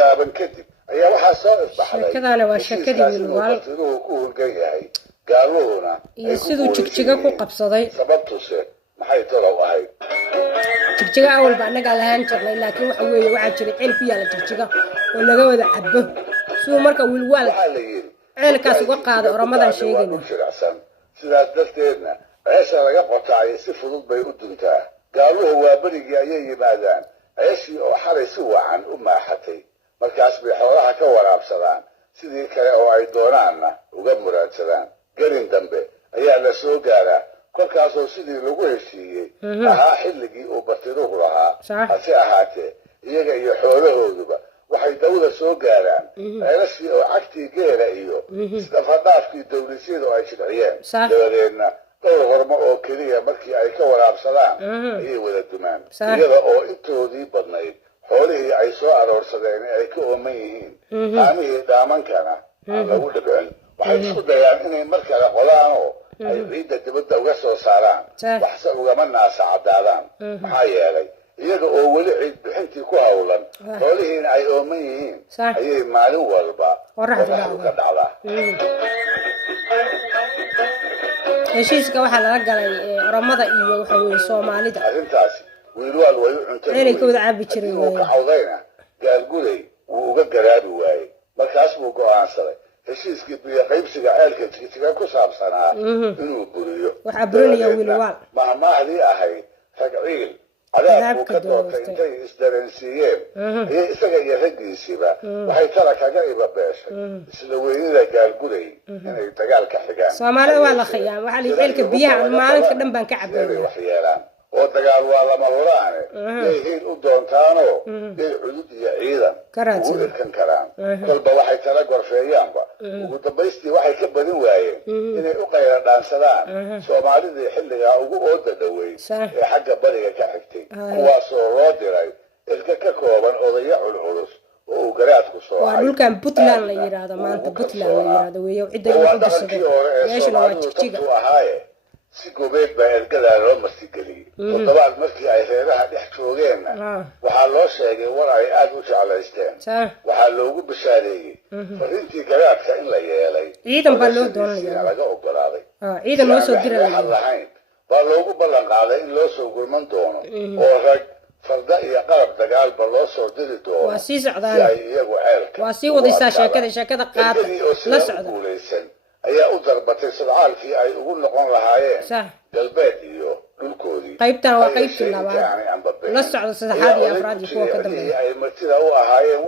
gaaban kadib ayaa waxaa soo ifbaxday sheekadana waa sheekadii wilwaal inuu ku hurgan yahay gaalwaduna iyo siduu jigjiga ku qabsaday sababtuse maxay talo ahayd jigjiga awal baa anaga lahaan jirnay laakiin waxa weeye waxaa jiray ceel ku yaala jigjiga oo laga wada cabo siduu marka wilwaal ceelkaas uga qaaday oramadan sheegayna sidaas darteedna ceesha laga qotaayay si fudud bay u duntaa gaaluhu waa berigii ayay yimaadaan ceeshii oo xalay si wacan u maaxatay markaas bay xoolaha ka waraabsadaan sidii kale oo ay doonaanna uga muraadsadaan gelin dambe ayaa la soo gaaraa kolkaasoo sidii lagu heshiiyey ahaa xilligii uu batiruhu lahaa hase ahaatee iyaga iyo xoolahooduba waxay dawda soo gaaraan ceelashii oo cagtii geela iyo isdhafadhaafkii dawlisyadu ay jidciyeen dabadeedna dhowr hormo oo keliya markii ay ka waraabsadaan ayay wada dumaan iyada oo intoodii badnayd xoolihii ay soo aroorsadeen ay ka ooman yihiin qaamihii dhaamankana aan lagu dhibcin waxay isku dayaan inay mar kale qodaan oo ay ciidda dibadda uga soo saaraan waxse ugama naasa caddaadaan maxaa yeelay iyaga oo weli ciid bixintii ku hawlan xoolihiina ay ooman yihiin ayay maalin walba qoraxdu ka dhacdaa heshiiska waxaa laga galay oramada iyo waxa weeye Soomaalida arrintaasi wiilwaal way u cuntay inay ka wada cabi jireen oo ka cawdayna gaalguday uu uga garaabi waayay markaas buu go'aansaday heshiiskii biyo qaybsiga ceelka jigjiga ku saabsanaa inuu buriyo waxa burinaya wiilwaal mahmaahdii ahayd ragciil cadaabku ka doortay intay isdareensiiyeen iyo isaga iyo raggiisiiba waxay tala kaga iba beeshay isla weynida gaalguday inay dagaalka xigaan Soomaalida waa la khiyaan waxa la ceelka biyaha maalinka dhan baan ka cabaynaa wax yeelaan oo dagaal waa lama huraane leeyihiin u doontaanoo ay cudud iyo ciidan ugu irkan karaan kolba waxay tala gorfeeyaanba ugu dambaystii waxay ka badin waayeen inay u qayla dhaansadaan Soomaalidii xilligaa ugu ooda dhoweyd ee xagga bariga ka xigtay kuwaasoo loo diray ilka ka kooban odaya culculus oo uu garaadku soo waa dhulkan Puntland la yiraahdo maanta Puntland la yiraahdo weeyo cidda ugu dhashay meesha waa jigjiga si gobeed baa ergadaa loo martigeliyey toddobaad markii ay reeraha dhex joogeenna waxaa loo sheegay war ay aad u jeclaysteen waxaa loogu bishaareeyey fariintii garaadka in la yeelay ciidan baa loo doonaya laga ogolaaday ciidan loo soo diray lahayn baa loogu ballan qaaday in loo soo gurman doono oo rag farda iyo qalab dagaalba loo soo diri doono waa sii socdaan iyagu ceelka waa sii wadaysaa sheekada qaad la socda ayaa u darbatay sadcaalkii ay ugu noqon lahaayeen galbeed iyo dhulkoodii qaybtan waa qaybtii labaad la socda saddexaad iyo afraad iyo kuwa ka dambeeya ay martida u ahaayeen